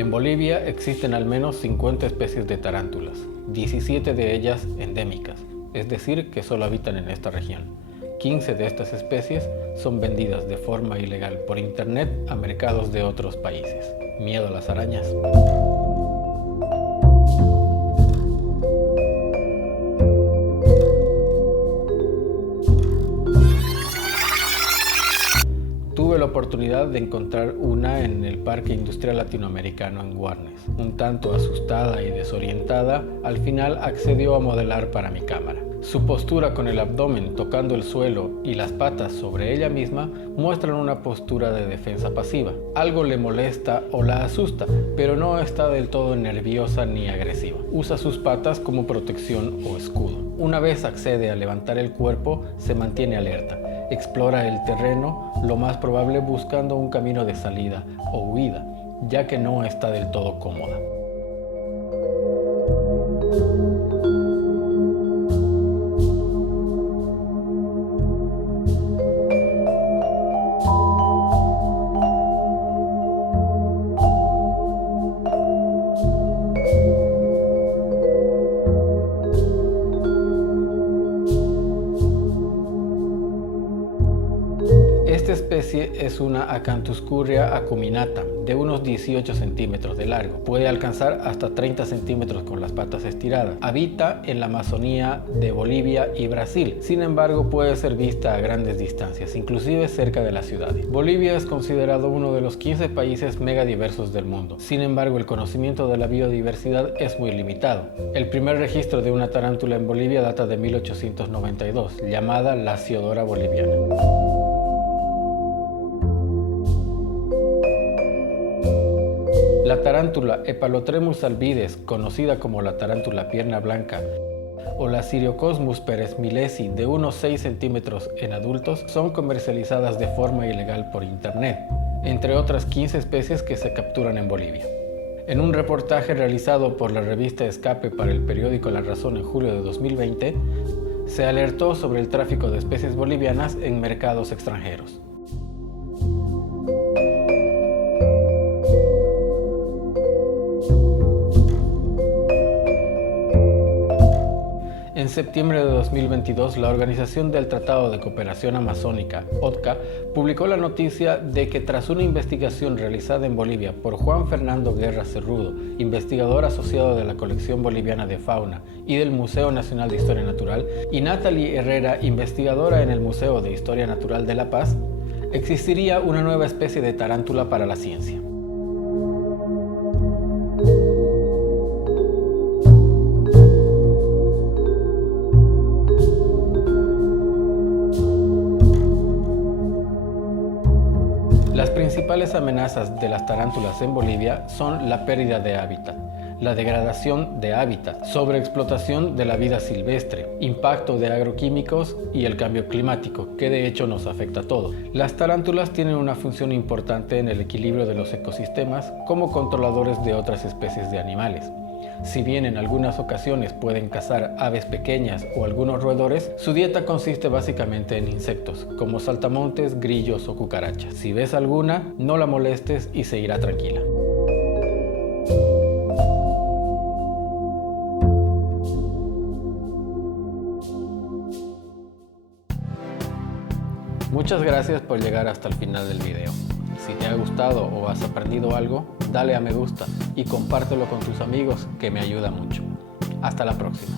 En Bolivia existen al menos 50 especies de tarántulas, 17 de ellas endémicas, es decir, que solo habitan en esta región. 15 de estas especies son vendidas de forma ilegal por internet a mercados de otros países. Miedo a las arañas. Tuve la oportunidad de encontrar una en el Parque Industrial Latinoamericano en Guarnes. Un tanto asustada y desorientada, al final accedió a modelar para mi cámara. Su postura con el abdomen tocando el suelo y las patas sobre ella misma muestran una postura de defensa pasiva. Algo le molesta o la asusta, pero no está del todo nerviosa ni agresiva. Usa sus patas como protección o escudo. Una vez accede a levantar el cuerpo, se mantiene alerta. Explora el terreno, lo más probable buscando un camino de salida o huida, ya que no está del todo cómoda. Esta especie es una Acanthuscurria acuminata de unos 18 centímetros de largo. Puede alcanzar hasta 30 centímetros con las patas estiradas. Habita en la Amazonía de Bolivia y Brasil. Sin embargo, puede ser vista a grandes distancias, inclusive cerca de las ciudades. Bolivia es considerado uno de los 15 países megadiversos del mundo. Sin embargo, el conocimiento de la biodiversidad es muy limitado. El primer registro de una tarántula en Bolivia data de 1892, llamada la Ciodora boliviana. La tarántula Epalotremus albides, conocida como la tarántula pierna blanca, o la Ciriocosmus peresmilesi de unos 6 centímetros en adultos, son comercializadas de forma ilegal por internet, entre otras 15 especies que se capturan en Bolivia. En un reportaje realizado por la revista Escape para el periódico La Razón en julio de 2020, se alertó sobre el tráfico de especies bolivianas en mercados extranjeros. En septiembre de 2022, la Organización del Tratado de Cooperación Amazónica, OTCA, publicó la noticia de que tras una investigación realizada en Bolivia por Juan Fernando Guerra Cerrudo, investigador asociado de la Colección Boliviana de Fauna y del Museo Nacional de Historia Natural, y Natalie Herrera, investigadora en el Museo de Historia Natural de La Paz, existiría una nueva especie de tarántula para la ciencia. Las principales amenazas de las tarántulas en Bolivia son la pérdida de hábitat, la degradación de hábitat, sobreexplotación de la vida silvestre, impacto de agroquímicos y el cambio climático, que de hecho nos afecta a todos. Las tarántulas tienen una función importante en el equilibrio de los ecosistemas como controladores de otras especies de animales. Si bien en algunas ocasiones pueden cazar aves pequeñas o algunos roedores, su dieta consiste básicamente en insectos, como saltamontes, grillos o cucarachas. Si ves alguna, no la molestes y se irá tranquila. Muchas gracias por llegar hasta el final del video. Si te ha gustado o has aprendido algo, dale a me gusta y compártelo con tus amigos, que me ayuda mucho. Hasta la próxima.